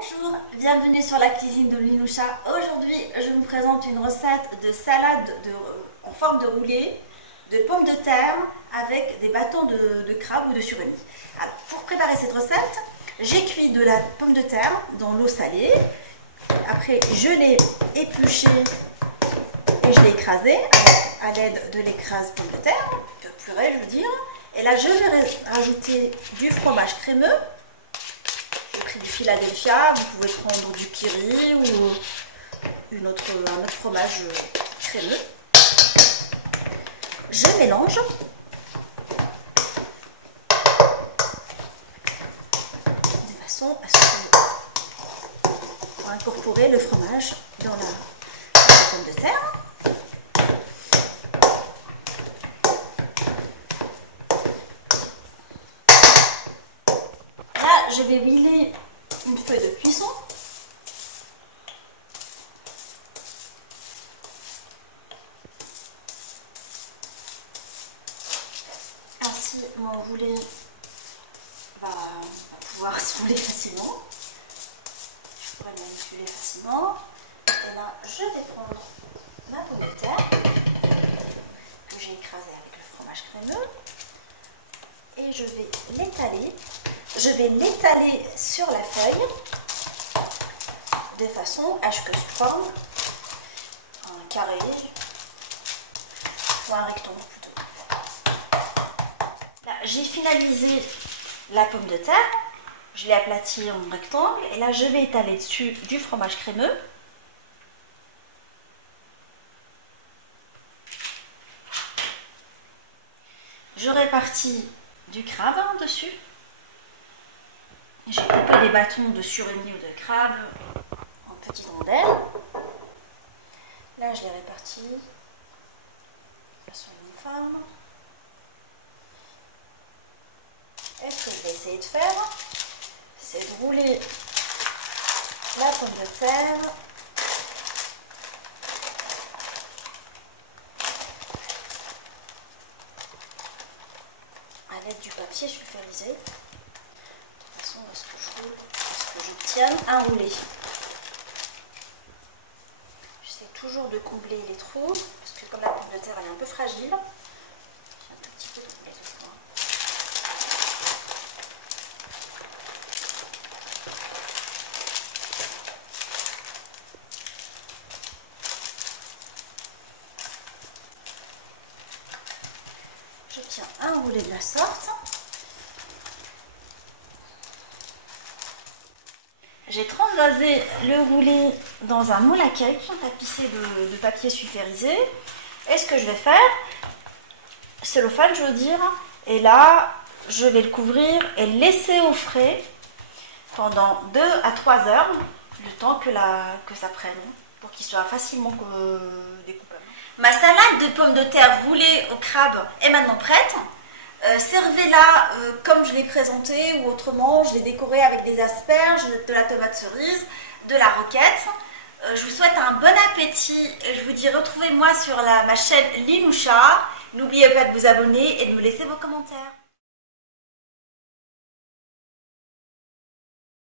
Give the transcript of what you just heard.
Bonjour, bienvenue sur la cuisine de Linoucha. Aujourd'hui, je vous présente une recette de salade en forme de roulé de pommes de terre avec des bâtons de crabe ou de surimi. Alors, pour préparer cette recette, j'ai cuit de la pomme de terre dans l'eau salée. Après, je l'ai épluchée et je l'ai écrasée à l'aide de l'écrase pomme de terre, de purée, je veux dire. Et là, je vais rajouter du fromage crémeux. J'ai pris du Philadelphia, vous pouvez prendre du Kiri ou un autre fromage crémeux. Je mélange. De façon à ce qu'on va incorporer le fromage dans la pomme de terre. Je vais huiler une feuille de cuisson. Ainsi, mon roulé va pouvoir se rouler facilement. Je pourrais le manipuler facilement. Et là, je vais prendre ma pomme de terre que j'ai écrasée avec le fromage crémeux. Et je vais l'étaler. Je vais l'étaler sur la feuille de façon à ce que je forme un carré ou un rectangle plutôt. Là, j'ai finalisé la pomme de terre, je l'ai aplatie en rectangle et là je vais étaler dessus du fromage crémeux. Je répartis du crabe dessus. J'ai coupé des bâtons de surimi ou de crabe en petites rondelles. Là, je les répartis de façon uniforme. Et ce que je vais essayer de faire, c'est de rouler la pomme de terre à l'aide du papier sulfurisé. À ce que je roule, à ce que j'obtienne un roulé. J'essaie toujours de combler les trous, parce que comme la pomme de terre elle est un peu fragile, j'ai un tout petit peu de combler ce point. J'obtiens un roulé de la sorte. J'ai transvasé le roulé dans un moule à cake tapissé de papier sulfurisé. Et ce que je vais faire, cellophane je veux dire, et là je vais le couvrir et le laisser au frais pendant 2 à 3 heures, le temps que ça prenne, pour qu'il soit facilement découpable. Ma salade de pommes de terre roulée au crabe est maintenant prête. Servez-la comme je l'ai présenté ou autrement, je l'ai décorée avec des asperges, de la tomate cerise, de la roquette. Je vous souhaite un bon appétit et je vous dis retrouvez-moi sur ma chaîne Linoucha. N'oubliez pas de vous abonner et de me laisser vos commentaires.